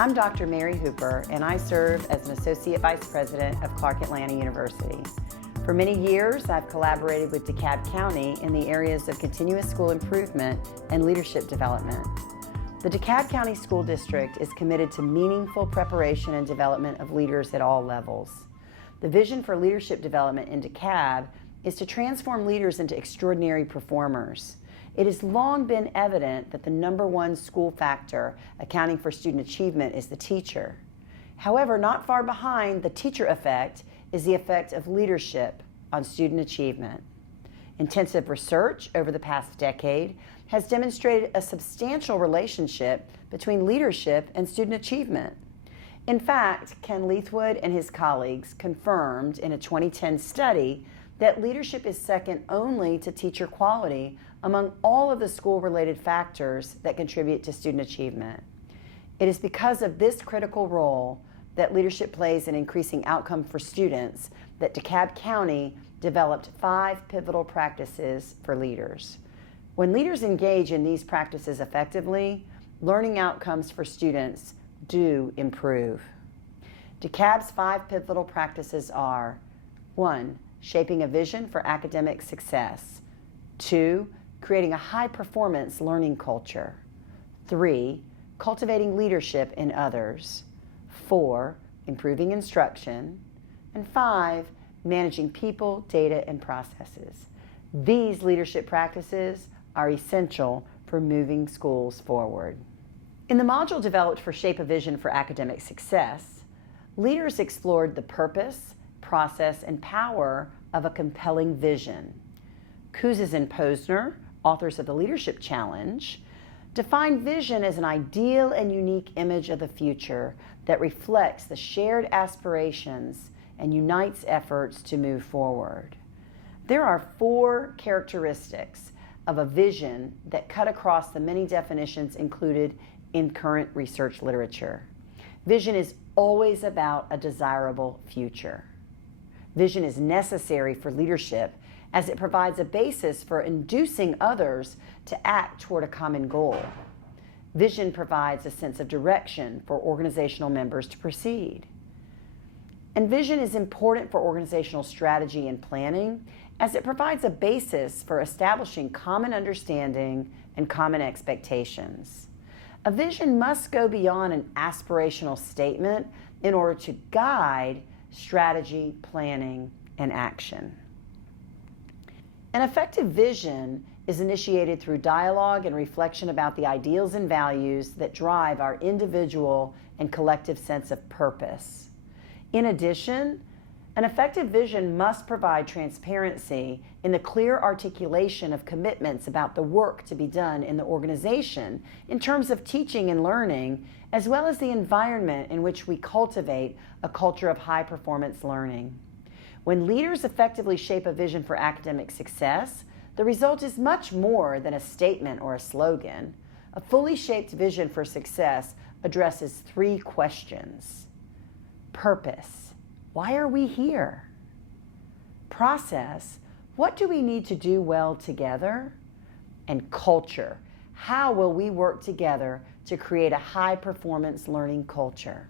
I'm Dr. Mary Hooper, and I serve as an Associate Vice President of Clark Atlanta University. For many years, I've collaborated with DeKalb County in the areas of continuous school improvement and leadership development. The DeKalb County School District is committed to meaningful preparation and development of leaders at all levels. The vision for leadership development in DeKalb is to transform leaders into extraordinary performers. It has long been evident that the #1 school factor accounting for student achievement is the teacher. However, not far behind the teacher effect is the effect of leadership on student achievement. Intensive research over the past decade has demonstrated a substantial relationship between leadership and student achievement. In fact, Ken Leithwood and his colleagues confirmed in a 2010 study that leadership is second only to teacher quality among all of the school-related factors that contribute to student achievement. It is because of this critical role that leadership plays an increasing outcome for students that DeKalb County developed 5 pivotal practices for leaders. When leaders engage in these practices effectively, learning outcomes for students do improve. DeKalb's 5 pivotal practices are: 1. Shaping a vision for academic success. 2. Creating a high-performance learning culture. 3. Cultivating leadership in others. 4. Improving instruction. And 5. Managing people, data, and processes. These leadership practices are essential for moving schools forward. In the module developed for Shape a Vision for Academic Success, leaders explored the purpose, process, and power of a compelling vision. Kouzes and Posner, authors of the Leadership Challenge, define vision as an ideal and unique image of the future that reflects the shared aspirations and unites efforts to move forward. There are 4 characteristics of a vision that cut across the many definitions included in current research literature. Vision is always about a desirable future. Vision is necessary for leadership as it provides a basis for inducing others to act toward a common goal. Vision provides a sense of direction for organizational members to proceed. And vision is important for organizational strategy and planning as it provides a basis for establishing common understanding and common expectations. A vision must go beyond an aspirational statement in order to guide strategy, planning, and action. An effective vision is initiated through dialogue and reflection about the ideals and values that drive our individual and collective sense of purpose. In addition, an effective vision must provide transparency in the clear articulation of commitments about the work to be done in the organization in terms of teaching and learning, as well as the environment in which we cultivate a culture of high-performance learning. When leaders effectively shape a vision for academic success, the result is much more than a statement or a slogan. A fully shaped vision for success addresses 3 questions. Purpose: why are we here? Process: what do we need to do well together? And culture: how will we work together to create a high-performance learning culture?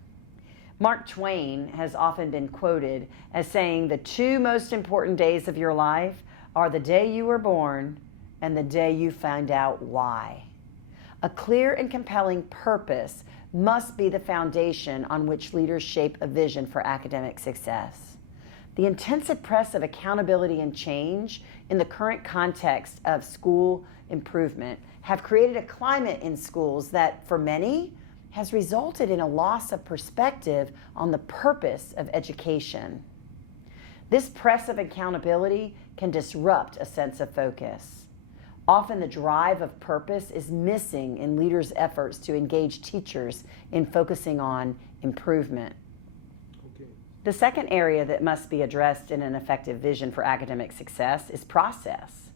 Mark Twain has often been quoted as saying the 2 most important days of your life are the day you were born and the day you find out why. A clear and compelling purpose must be the foundation on which leaders shape a vision for academic success. The intensive press of accountability and change in the current context of school improvement have created a climate in schools that, for many, has resulted in a loss of perspective on the purpose of education. This press of accountability can disrupt a sense of focus. Often the drive of purpose is missing in leaders' efforts to engage teachers in focusing on improvement. The second area that must be addressed in an effective vision for academic success is process.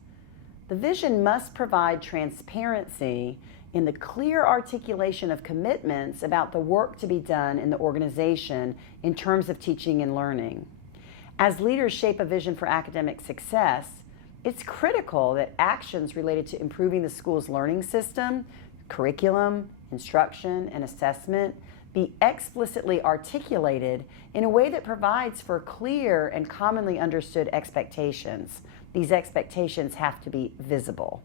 The vision must provide transparency in the clear articulation of commitments about the work to be done in the organization in terms of teaching and learning. As leaders shape a vision for academic success, it's critical that actions related to improving the school's learning system, curriculum, instruction, and assessment be explicitly articulated in a way that provides for clear and commonly understood expectations. These expectations have to be visible.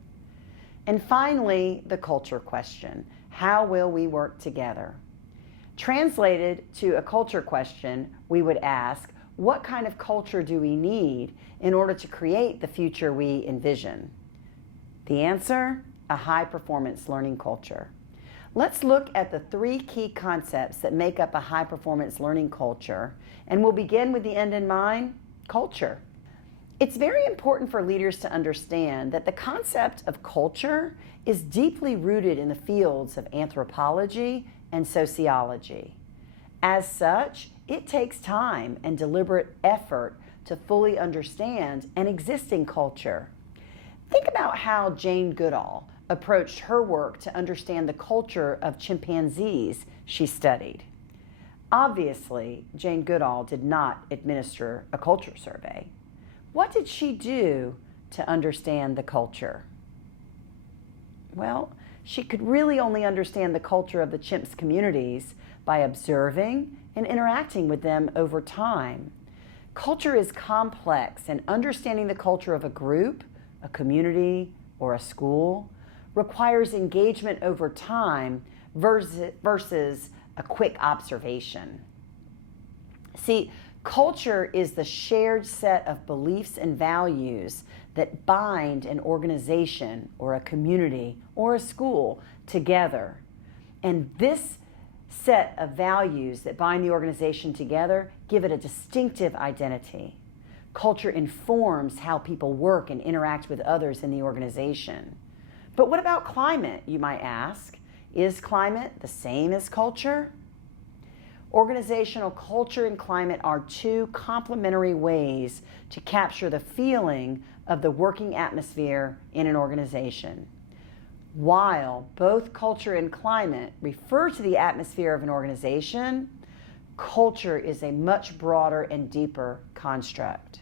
And finally, the culture question. How will we work together? Translated to a culture question, we would ask, what kind of culture do we need in order to create the future we envision? The answer, a high-performance learning culture. Let's look at the 3 key concepts that make up a high-performance learning culture, and we'll begin with the end in mind, culture. It's very important for leaders to understand that the concept of culture is deeply rooted in the fields of anthropology and sociology. As such, it takes time and deliberate effort to fully understand an existing culture. Think about how Jane Goodall approached her work to understand the culture of chimpanzees she studied. Obviously, Jane Goodall did not administer a culture survey. What did she do to understand the culture? Well, she could really only understand the culture of the chimps' communities by observing and interacting with them over time. Culture is complex, and understanding the culture of a group, a community, or a school requires engagement over time versus a quick observation. See, culture is the shared set of beliefs and values that bind an organization or a community or a school together. And this set of values that bind the organization together give it a distinctive identity. Culture informs how people work and interact with others in the organization. But what about climate, you might ask? Is climate the same as culture? Organizational culture and climate are 2 complementary ways to capture the feeling of the working atmosphere in an organization. While both culture and climate refer to the atmosphere of an organization, culture is a much broader and deeper construct.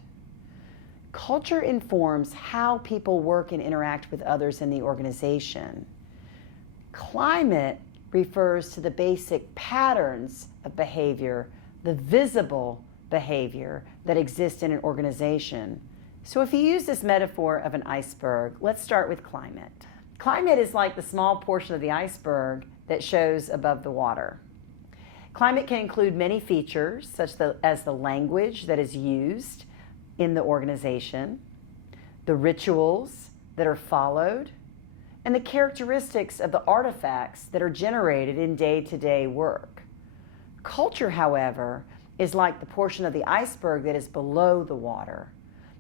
Culture informs how people work and interact with others in the organization. Climate refers to the basic patterns of behavior, the visible behavior that exists in an organization. So if you use this metaphor of an iceberg, let's start with climate. Climate is like the small portion of the iceberg that shows above the water. Climate can include many features, such as the language that is used in the organization, the rituals that are followed, and the characteristics of the artifacts that are generated in day-to-day work. Culture, however, is like the portion of the iceberg that is below the water.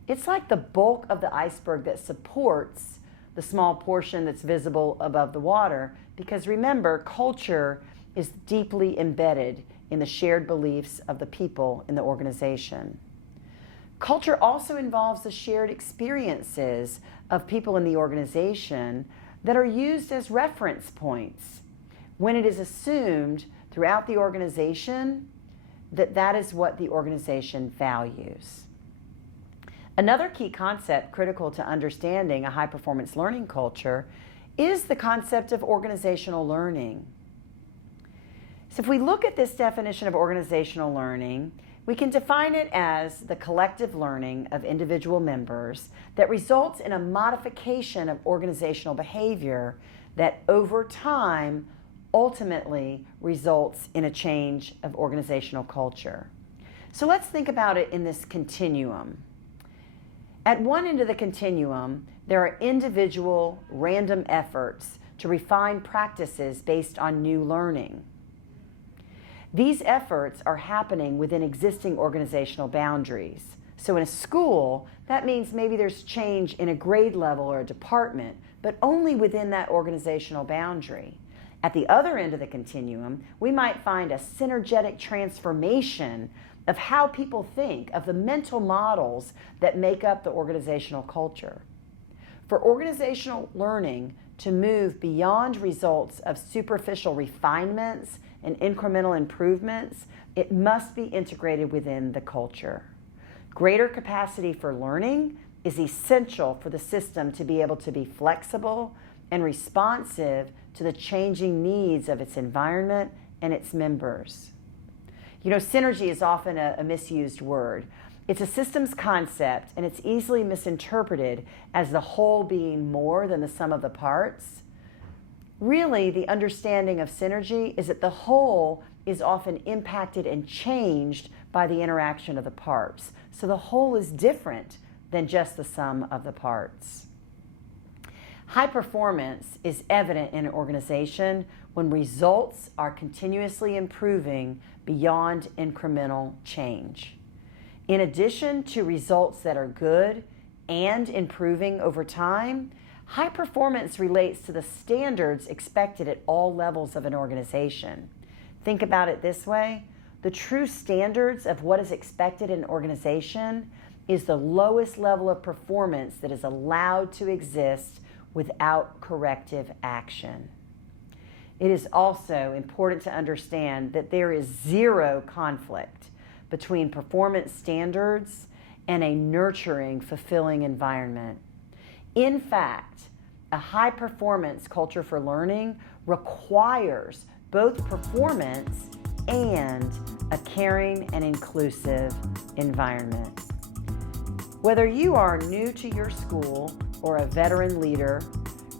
It's like the bulk of the iceberg that supports the small portion that's visible above the water, because remember, culture is deeply embedded in the shared beliefs of the people in the organization. Culture also involves the shared experiences of people in the organization that are used as reference points when it is assumed throughout the organization that that is what the organization values. Another key concept critical to understanding a high-performance learning culture is the concept of organizational learning. So if we look at this definition of organizational learning, we can define it as the collective learning of individual members that results in a modification of organizational behavior that over time ultimately results in a change of organizational culture. So let's think about it in this continuum. At one end of the continuum, there are individual random efforts to refine practices based on new learning. These efforts are happening within existing organizational boundaries. So in a school, that means maybe there's change in a grade level or a department, but only within that organizational boundary. At the other end of the continuum, we might find a synergetic transformation of how people think, of the mental models that make up the organizational culture. For organizational learning to move beyond results of superficial refinements and incremental improvements, it must be integrated within the culture. Greater capacity for learning is essential for the system to be able to be flexible and responsive to the changing needs of its environment and its members. You know, synergy is often a misused word. It's a systems concept, and it's easily misinterpreted as the whole being more than the sum of the parts. Really, the understanding of synergy is that the whole is often impacted and changed by the interaction of the parts. So the whole is different than just the sum of the parts. High performance is evident in an organization when results are continuously improving beyond incremental change. In addition to results that are good and improving over time, high performance relates to the standards expected at all levels of an organization. Think about it this way: the true standards of what is expected in an organization is the lowest level of performance that is allowed to exist without corrective action. It is also important to understand that there is zero conflict between performance standards and a nurturing, fulfilling environment. In fact, a high-performance culture for learning requires both performance and a caring and inclusive environment. Whether you are new to your school or a veteran leader,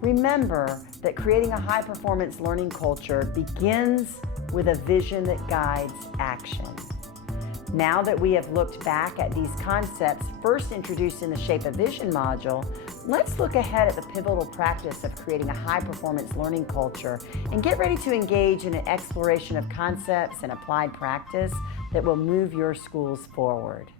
remember that creating a high-performance learning culture begins with a vision that guides action. Now that we have looked back at these concepts first introduced in the Shape of Vision module, let's look ahead at the pivotal practice of creating a high-performance learning culture and get ready to engage in an exploration of concepts and applied practice that will move your schools forward.